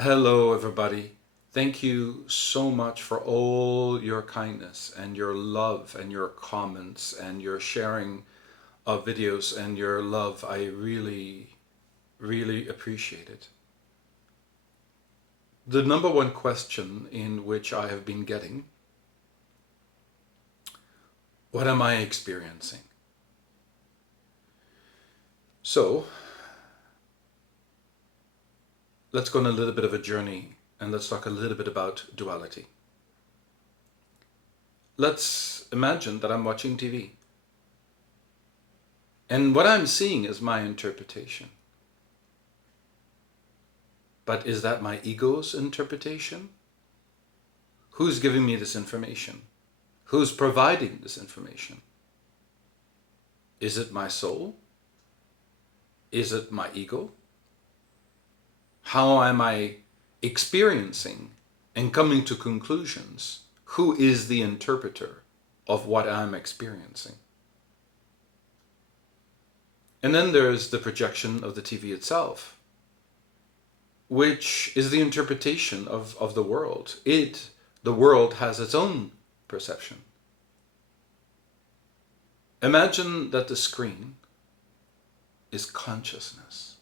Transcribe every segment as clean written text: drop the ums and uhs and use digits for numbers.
Hello, everybody. Thank you so much for all your kindness and your love and your comments and your sharing of videos and your love. I really, really appreciate it. The number one question in which I have been getting, what am I experiencing? So let's go on a little bit of a journey and let's talk a little bit about duality. Let's imagine that I'm watching TV and what I'm seeing is my interpretation. But is that my ego's interpretation? Who's giving me this information? Who's providing this information? Is it my soul? Is it my ego? How am I experiencing and coming to conclusions? Who is the interpreter of what I'm experiencing? And then there's the projection of the TV itself, which is the interpretation of the world. The world has its own perception. Imagine that the screen is consciousness.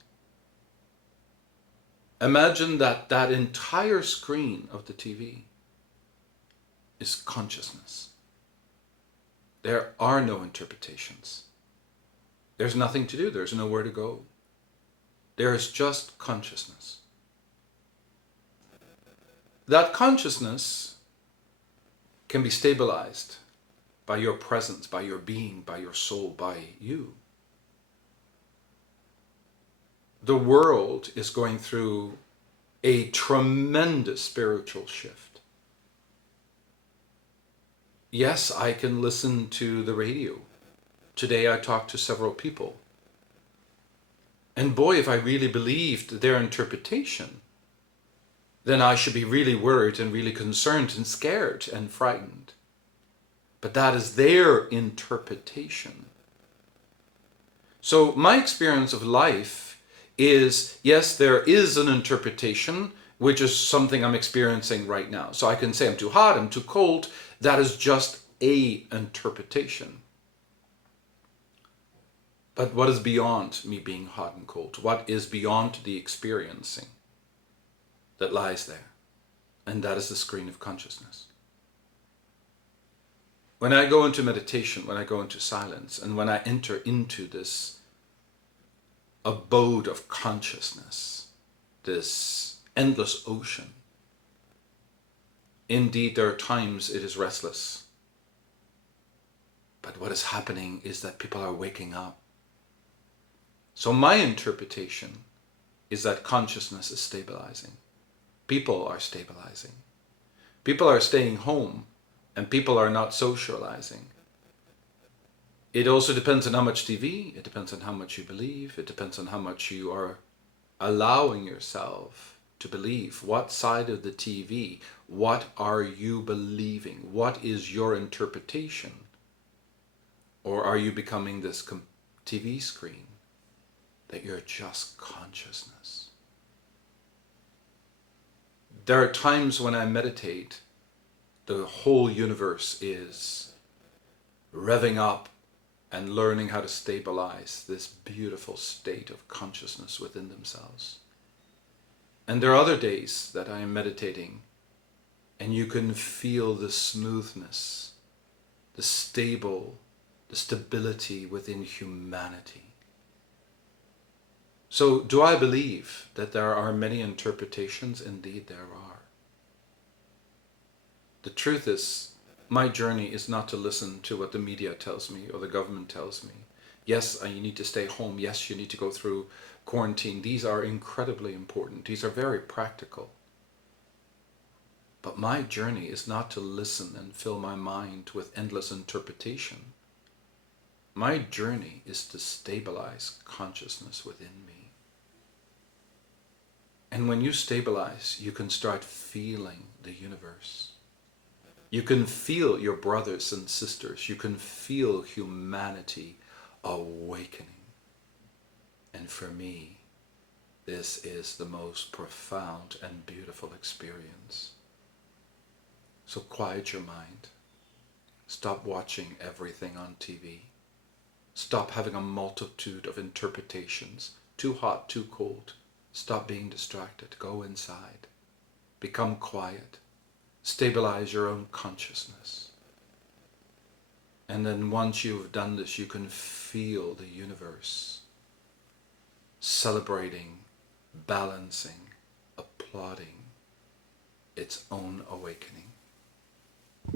Imagine that that entire screen of the TV is consciousness. There are no interpretations. There's nothing to do. There's nowhere to go. There is just consciousness. That consciousness can be stabilized by your presence, by your being, by your soul, by you. The world is going through a tremendous spiritual shift. Yes, I can listen to the radio. Today I talked to several people. And boy, if I really believed their interpretation, then I should be really worried and really concerned and scared and frightened. But that is their interpretation. So my experience of life is, yes, there is an interpretation, which is something I'm experiencing right now. So I can say I'm too hot, I'm too cold. That is just a interpretation. But what is beyond me being hot and cold? What is beyond the experiencing that lies there? And that is the screen of consciousness. When I go into meditation, when I go into silence, and when I enter into this abode of consciousness, this endless ocean, indeed there are times it is restless. But what is happening is that people are waking up. So my interpretation is that consciousness is stabilizing. People are stabilizing. People are staying home and people are not socializing. It also depends on how much TV, it depends on how much you believe, it depends on how much you are allowing yourself to believe. What side of the TV? What are you believing? What is your interpretation? Or are you becoming this TV screen that you're just consciousness? There are times when I meditate, the whole universe is revving up and learning how to stabilize this beautiful state of consciousness within themselves. And there are other days that I am meditating and you can feel the smoothness, the stability within humanity. So do I believe that there are many interpretations? Indeed there are. The truth is, my journey is not to listen to what the media tells me or the government tells me. Yes, you need to stay home. Yes, you need to go through quarantine. These are incredibly important. These are very practical. But my journey is not to listen and fill my mind with endless interpretation. My journey is to stabilize consciousness within me. And when you stabilize, you can start feeling the universe. You can feel your brothers and sisters. You can feel humanity awakening. And for me, This is the most profound and beautiful experience. So quiet your mind. Stop watching everything on TV. Stop having a multitude of interpretations. Too hot, too cold. Stop being distracted. Go inside. Become quiet. Stabilize your own consciousness. And then once you've done this, you can feel the universe celebrating, balancing, applauding its own awakening.